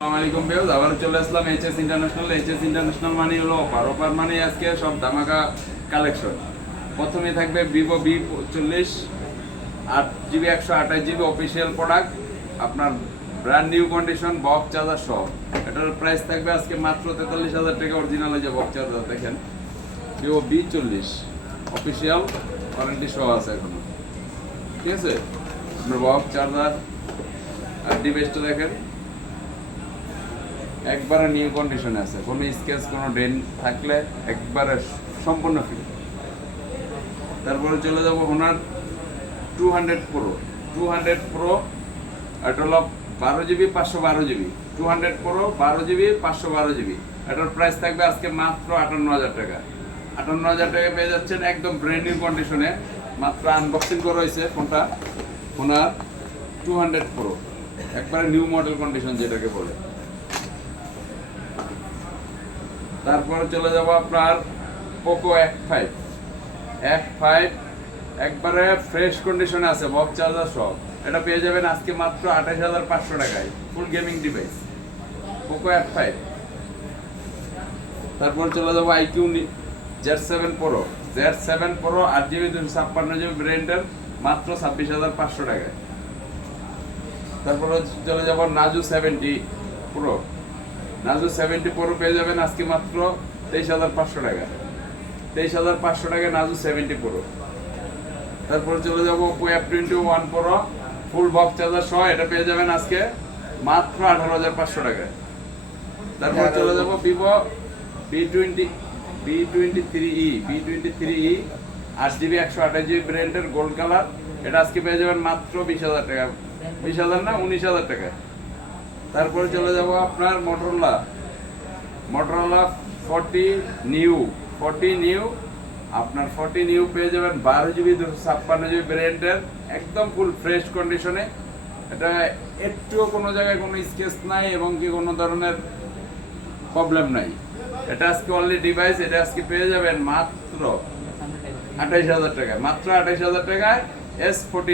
আসসালামাইকুম ভিউয়ার্স, আবার চলে আসলাম এইচএস ইন্টারন্যাশনাল। এইচএস ইন্টারন্যাশনাল মানে হলো অফার মানে আজকে সব ধামাকা কালেকশন। প্রথমে থাকবে Vivo V40 8GB 128GB official product, আপনার brand new condition box charger সহ। এটার প্রাইস থাকবে আজকে মাত্র 43,000 টাকা। অরিজিনাল যে বক্স চার্জার দেখেন, ভিভো V40 অফিসিয়াল ওয়ারেন্টি সহ আছে এখনো, ঠিক আছে। আপনার বক্স চার্জার আর ডিভাইসটা দেখেন একবারে নিউ কন্ডিশনে আছে, কোনো স্কেচ কোনো ডেন থাকলে একবারে সম্পূর্ণ ফ্রি। তারপরে চলে যাব ওনার 200 প্রো, এটা হলো 12GB 512GB 200 pro 12GB 512GB। এটার প্রাইস থাকবে আজকে মাত্র 58,000 টাকা। 58,000 টাকা পেয়ে যাচ্ছেন একদম ব্র্যান্ড নিউ কন্ডিশনে। মাত্র আনবক্সিং করা হয়েছে ফোনটা, ওনার 200 প্রো একবারে নিউ মডেল কন্ডিশন যেটাকে বলে। তারপরে চলে যাব আপনার পোকো F5 একবারে ফ্রেশ কন্ডিশনে আছে বক্স চার্জার সহ। এটা পেয়ে যাবেন আজকে মাত্র 28,500 টাকায়, full gaming device Poco F5। তারপর চলে যাব iQOO Z7 Pro 8GB 256GB ব্র্যান্ডের, মাত্র 26,500 টাকায়। তারপরে চলে যাব Nazo 70 Pro পেয়ে যাবেন আজকে মাত্র 23,500 টাকা। 23,500 টাকা Nazo 70 Pro। তারপরে চলে যাব Oppo F21 Pro full box charger সহ, এটা পেয়ে যাবেন আজকে মাত্র 18,500 টাকায়। তারপর চলে যাব Vivo V23e 8GB 128GB ব্র্যান্ডের গোল্ড কালার, এটা আজকে পেয়ে যাবেন মাত্র 20,000 টাকা। 20,000 না 19,000 টাকা। তারপরে চলে যাব আপনার Motorola 40 নিউ আপনার 40 নিউ পেয়ে যাবেন 12GB 256GB ব্র্যান্ডের, একদম ফুল ফ্রেশ কন্ডিশনে। এটা একটুও কোনো জায়গায় কোনো স্কেচ নাই এবং কি কোনো ধরনের প্রবলেম নাই। এটা আজকে অনলি ডিভাইস, এটা আজকে পেয়ে যাবেন মাত্র 28,000 টাকা। মাত্র 28,000 টাকায় S40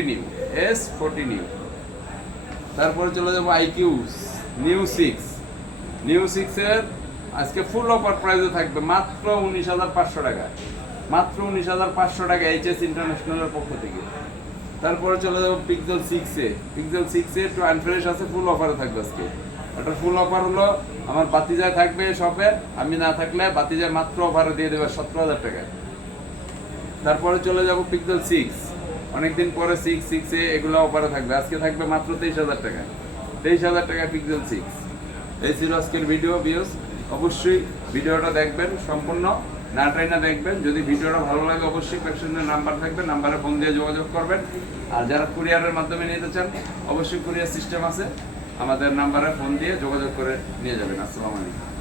নিউ। তারপরে চলে যাবো iQOO নিউ 6 এর আজকে ফুল অফার প্রাইসে থাকবে মাত্র 19,500 টাকা। মাত্র 19,500 টাকা এইচএস ইন্টারন্যাশনালের পক্ষ থেকে। তারপরে চলে যাবো পিক্সেল 6 একটু আনফ্রেশ আছে, ফুল অফারে থাকবে আজকে। এটা ফুল অফার হলো আমার বাতিজায় থাকবে শপে, আমি না থাকলে বাতিজায় মাত্র অফারে দিয়ে দেবে 17,000 টাকা। তারপরে চলে যাব পিক্সেল 6, অনেকদিন পরে 6 এগুলো অফারে থাকবে, আজকে থাকবে মাত্র 23,000 টাকা। 23,000 টাকা পিক্সেল 6। এই ছিল আজকের ভিডিও ভিউস। অবশ্যই ভিডিওটা দেখবেন সম্পূর্ণ, না টাইনা দেখবেন। যদি ভিডিওটা ভালো লাগে অবশ্যই পেছনের নাম্বার থাকবে, নাম্বারে ফোন দিয়ে যোগাযোগ করবেন। আর যারা কুরিয়ারের মাধ্যমে নিতে চান অবশ্যই কুরিয়ার সিস্টেম আছে, আমাদের নাম্বারে ফোন দিয়ে যোগাযোগ করে নিয়ে যাবেন। আসসালামু আলাইকুম।